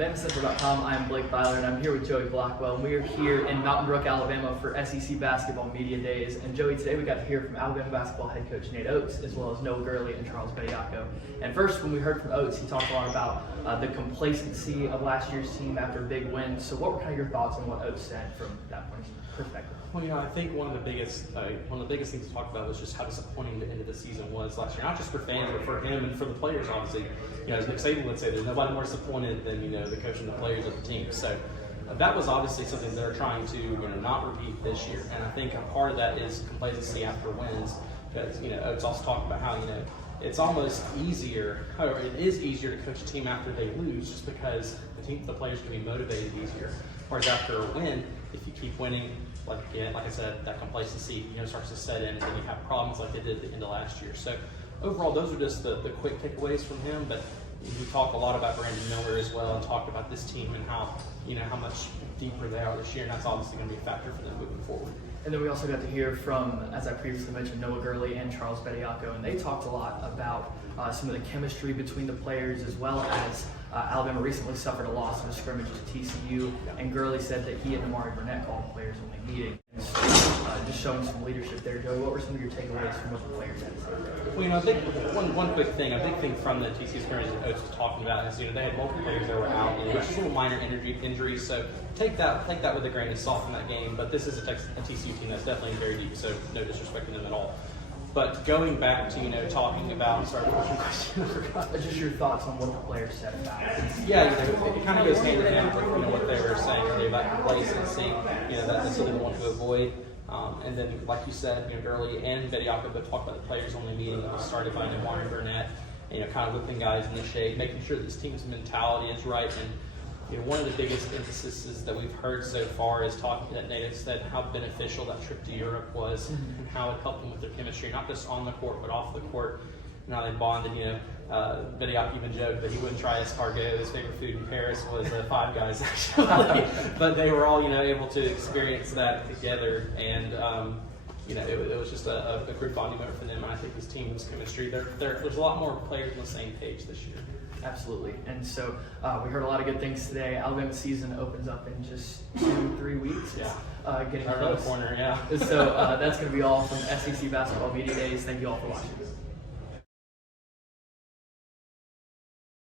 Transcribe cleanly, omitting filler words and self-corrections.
BamaCentral.com, I'm Blake Byler, and I'm here with Joey Blackwell. And we are here in Mountain Brook, Alabama for SEC Basketball Media Days. And Joey, today we got to hear from Alabama basketball head coach Nate Oates, as well as Noah Gurley and Charles Bediako. And first, when we heard from Oates, he talked a lot about the complacency of last year's team after big wins. So what were kind of your thoughts on what Oates said from that perspective? Well, I think one of the biggest things to talk about was just how disappointing the end of the season was last year. Not just for fans, but for him and for the players, obviously. As Nick Saban would say, there's nobody more disappointed than the coach and the players of the team. So that was obviously something they're trying to not repeat this year. And I think a part of that is complacency after wins. Because Oates also talked about how it's almost easier, or it is easier to coach a team after they lose, just because the players can be motivated easier. Whereas after a win, if you keep winning, like I said, that complacency starts to set in, and then you have problems like they did at the end of last year. So overall, those are just the quick takeaways from him. But we talked a lot about Brandon Miller as well, and talked about this team and how much deeper they are this year, and that's obviously going to be a factor for them moving forward. And then we also got to hear from, as I previously mentioned, Noah Gurley and Charles Bediako, and they talked a lot about some of the chemistry between the players, as well as Alabama recently suffered a loss in a scrimmage to TCU, and Gurley said that he and Amari Burnett called the players only meeting. And so, just showing some leadership there. Joey, what were some of your takeaways from what the players had to say? Well, I think one quick thing, a big thing from the TCU scrimmage that Oates was talking about is they had multiple players that were out, which is little minor injuries. So take that with a grain of salt in that game. But this is a TCU team that's definitely very deep, so no disrespect to them at all. But going back to talking about, sorry, what was your question? I forgot. Just your thoughts on what the players said about it. Yeah, it kind of goes hand in hand with what they were saying earlier about complacency. That's something we want to avoid. And then, like you said, Gurley and Bediako both talked about the players only meeting. We started by Amari Burnett, kind of whipping guys in the shade, making sure that this team's mentality is right. And one of the biggest emphases that we've heard so far is talking that Nate said how beneficial that trip to Europe was, and how it helped them with their chemistry, not just on the court but off the court. And how they bonded. Bediako even joked that he wouldn't try escargot. His favorite food in Paris was Five Guys, actually. But they were all able to experience that together, and it was just a group bonding moment for them. And I think this team's chemistry, there's a lot more players on the same page this year. Absolutely. And so we heard a lot of good things today. Alabama season opens up in just 2-3 weeks. Yeah. Getting right around the corner, yeah. So that's going to be all from SEC Basketball Media Days. Thank you all for watching.